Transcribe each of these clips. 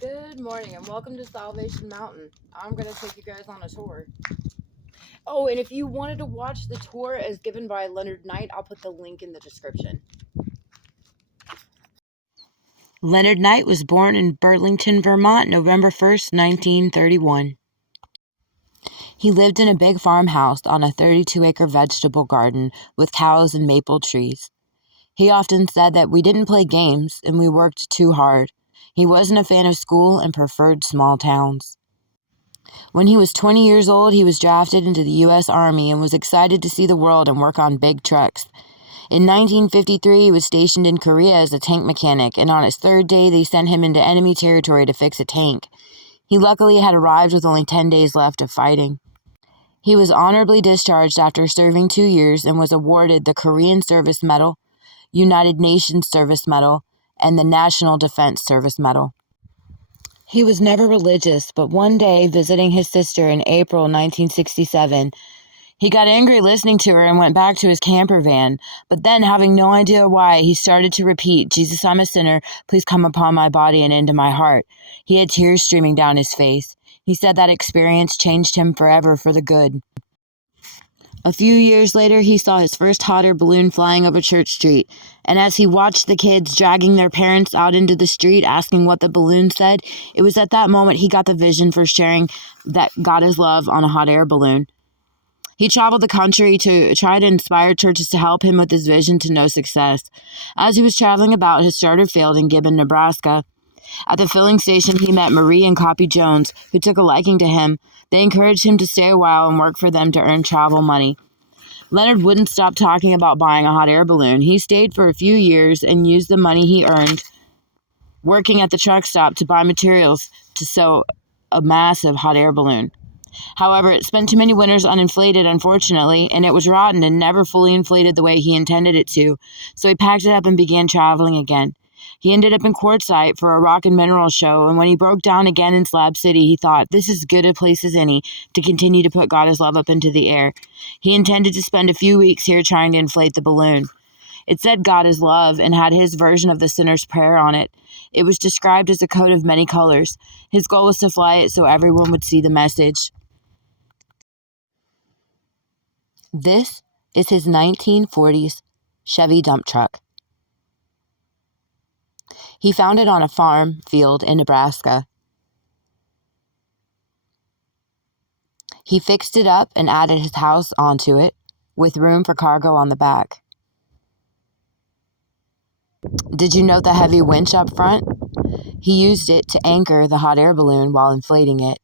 Good morning and welcome to Salvation Mountain. I'm going to take you guys on a tour. Oh, and if you wanted to watch the tour as given by Leonard Knight, I'll put the link in the description. Leonard Knight was born in Burlington, Vermont, November 1st, 1931. He lived in a big farmhouse on a 32-acre vegetable garden with cows and maple trees. He often said that we didn't play games and we worked too hard. He wasn't a fan of school and preferred small towns. When he was 20 years old, he was drafted into the U.S. Army and was excited to see the world and work on big trucks. In 1953, he was stationed in Korea as a tank mechanic, and on his third day, they sent him into enemy territory to fix a tank. He luckily had arrived with only 10 days left of fighting. He was honorably discharged after serving 2 years and was awarded the Korean Service Medal, United Nations Service Medal, and the National Defense Service Medal. He was never religious, but one day, visiting his sister in April 1967, he got angry listening to her and went back to his camper van. But then, having no idea why, he started to repeat, "Jesus, I'm a sinner. Please come upon my body and into my heart." He had tears streaming down his face. He said that experience changed him forever for the good. A few years later, he saw his first hot air balloon flying over Church Street, and as he watched the kids dragging their parents out into the street asking what the balloon said, it was at that moment he got the vision for sharing that God is love on a hot air balloon. He traveled the country to try to inspire churches to help him with his vision to no success. As he was traveling about, his starter failed in Gibbon, Nebraska. At the filling station, he met Marie and Copy Jones, who took a liking to him. They encouraged him to stay a while and work for them to earn travel money. Leonard wouldn't stop talking about buying a hot air balloon. He stayed for a few years and used the money he earned working at the truck stop to buy materials to sew a massive hot air balloon. However, it spent too many winters uninflated, unfortunately, and it was rotten and never fully inflated the way he intended it to, so he packed it up and began traveling again. He ended up in Quartzsite for a rock and mineral show, and when he broke down again in Slab City, he thought, this is as good a place as any to continue to put God is love up into the air. He intended to spend a few weeks here trying to inflate the balloon. It said God is love and had his version of the sinner's prayer on it. It was described as a coat of many colors. His goal was to fly it so everyone would see the message. This is his 1940s Chevy dump truck. He found it on a farm field in Nebraska. He fixed it up and added his house onto it, with room for cargo on the back. Did you note the heavy winch up front? He used it to anchor the hot air balloon while inflating it.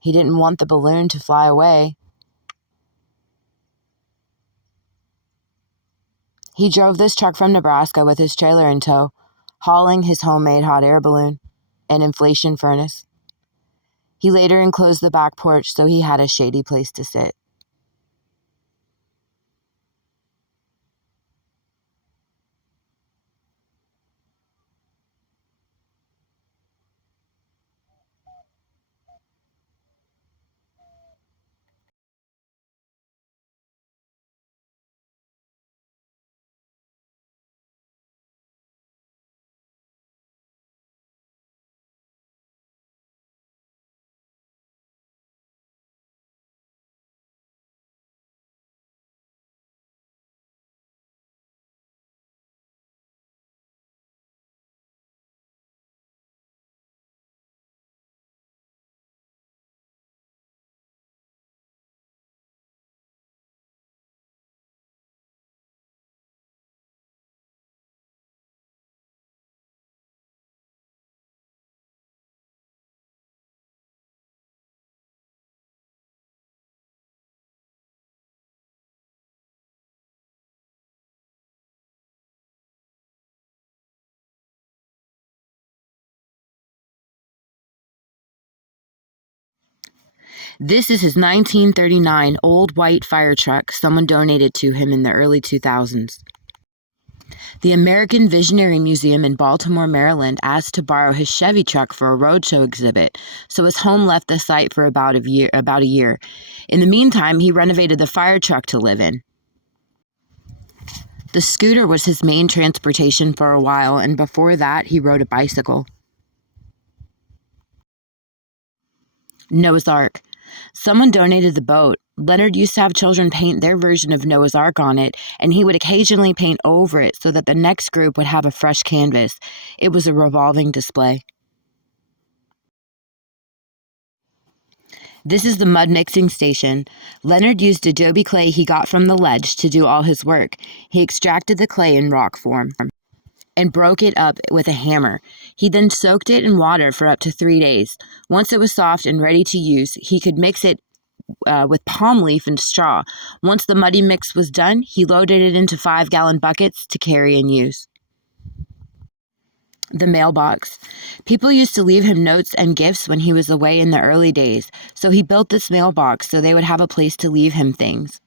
He didn't want the balloon to fly away. He drove this truck from Nebraska with his trailer in tow, hauling his homemade hot air balloon and inflation furnace. He later enclosed the back porch so he had a shady place to sit. This is his 1939 old white fire truck someone donated to him in the early 2000s. The American Visionary Museum in Baltimore, Maryland asked to borrow his Chevy truck for a roadshow exhibit, so his home left the site for about a year. In the meantime, he renovated the fire truck to live in. The scooter was his main transportation for a while, and before that, he rode a bicycle. Noah's Ark. Someone donated the boat. Leonard used to have children paint their version of Noah's Ark on it, and he would occasionally paint over it so that the next group would have a fresh canvas. It was a revolving display. This is the mud mixing station. Leonard used adobe clay he got from the ledge to do all his work. He extracted the clay in rock form and broke it up with a hammer. He then soaked it in water for up to 3 days. Once it was soft and ready to use, he could mix it with palm leaf and straw. Once the muddy mix was done, he loaded it into 5-gallon buckets to carry and use. The mailbox. People used to leave him notes and gifts when he was away in the early days, so he built this mailbox so they would have a place to leave him things.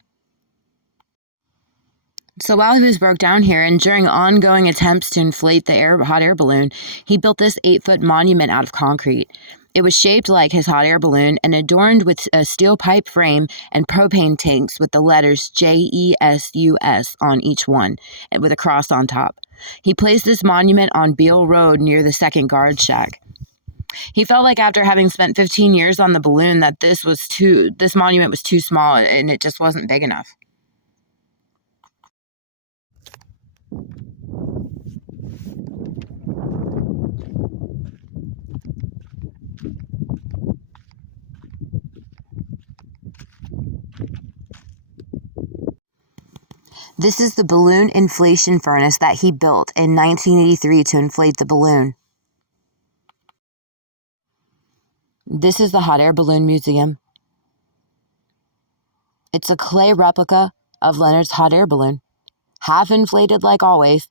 So while he was broke down here and during ongoing attempts to inflate the hot air balloon, he built this 8-foot monument out of concrete. It was shaped like his hot air balloon and adorned with a steel pipe frame and propane tanks with the letters JESUS on each one, and with a cross on top. He placed this monument on Beale Road near the second guard shack. He felt like after having spent 15 years on the balloon that this monument was too small and it just wasn't big enough. This is the balloon inflation furnace that he built in 1983 to inflate the balloon. This is the Hot Air Balloon Museum. It's a clay replica of Leonard's hot air balloon, half inflated like always.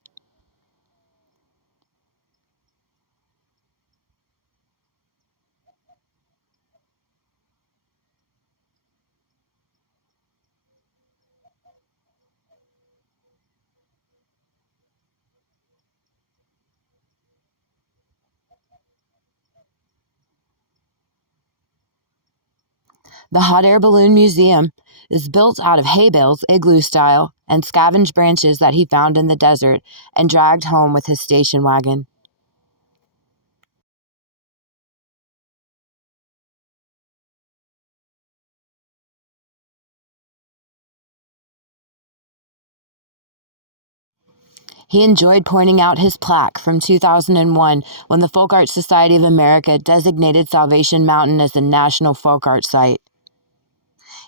The Hot Air Balloon Museum is built out of hay bales, igloo style, and scavenged branches that he found in the desert and dragged home with his station wagon. He enjoyed pointing out his plaque from 2001 when the Folk Art Society of America designated Salvation Mountain as a National Folk Art Site.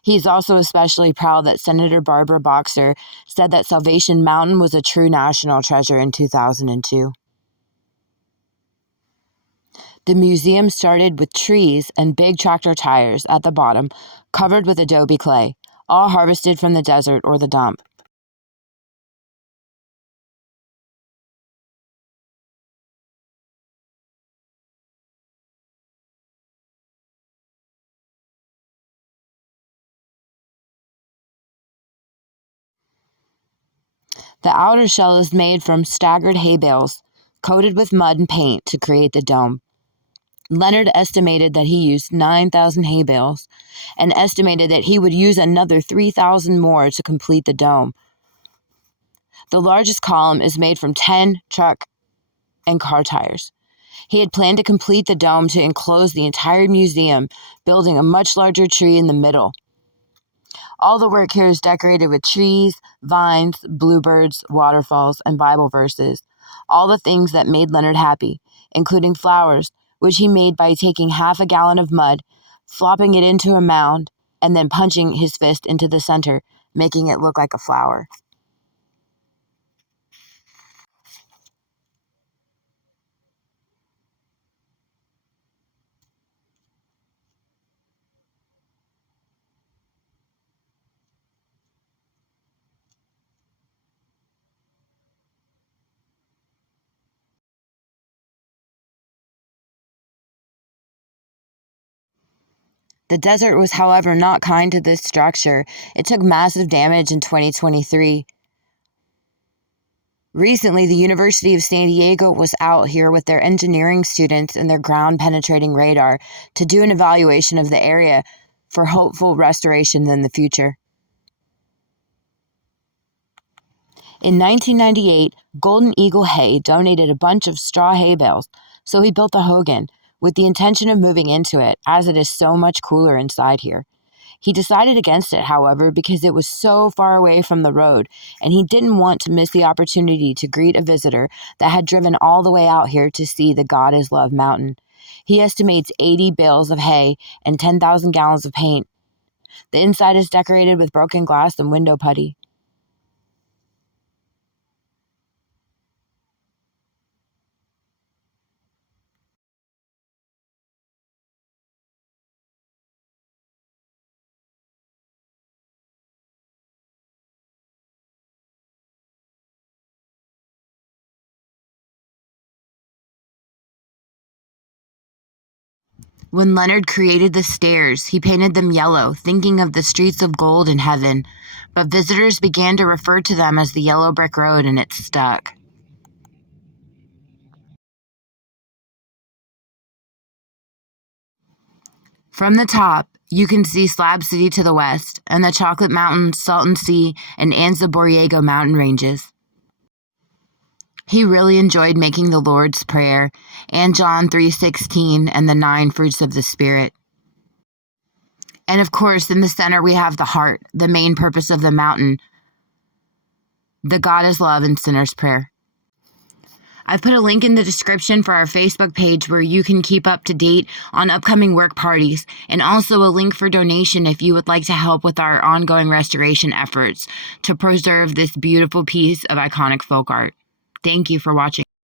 He's also especially proud that Senator Barbara Boxer said that Salvation Mountain was a true national treasure in 2002. The museum started with trees and big tractor tires at the bottom, covered with adobe clay, all harvested from the desert or the dump. The outer shell is made from staggered hay bales, coated with mud and paint to create the dome. Leonard estimated that he used 9,000 hay bales and estimated that he would use another 3,000 more to complete the dome. The largest column is made from 10 truck and car tires. He had planned to complete the dome to enclose the entire museum, building a much larger tree in the middle. All the work here is decorated with trees, vines, bluebirds, waterfalls, and Bible verses. All the things that made Leonard happy, including flowers, which he made by taking half a gallon of mud, flopping it into a mound, and then punching his fist into the center, making it look like a flower. The desert was, however, not kind to this structure. It took massive damage in 2023. Recently, the University of San Diego was out here with their engineering students and their ground-penetrating radar to do an evaluation of the area for hopeful restoration in the future. In 1998, Golden Eagle Hay donated a bunch of straw hay bales, so he built the Hogan, with the intention of moving into it, as it is so much cooler inside here. He decided against it, however, because it was so far away from the road, and he didn't want to miss the opportunity to greet a visitor that had driven all the way out here to see the God is Love mountain. He estimates 80 bales of hay and 10,000 gallons of paint. The inside is decorated with broken glass and window putty. When Leonard created the stairs, he painted them yellow, thinking of the streets of gold in heaven, but visitors began to refer to them as the yellow brick road, and it stuck. From the top, you can see Slab City to the west, and the Chocolate Mountain, Salton Sea, and Anza Borrego mountain ranges. He really enjoyed making the Lord's Prayer, and John 3:16, and the 9 fruits of the Spirit. And of course, in the center we have the heart, the main purpose of the mountain, the God is Love and Sinner's Prayer. I've put a link in the description for our Facebook page where you can keep up to date on upcoming work parties, and also a link for donation if you would like to help with our ongoing restoration efforts to preserve this beautiful piece of iconic folk art. Thank you for watching.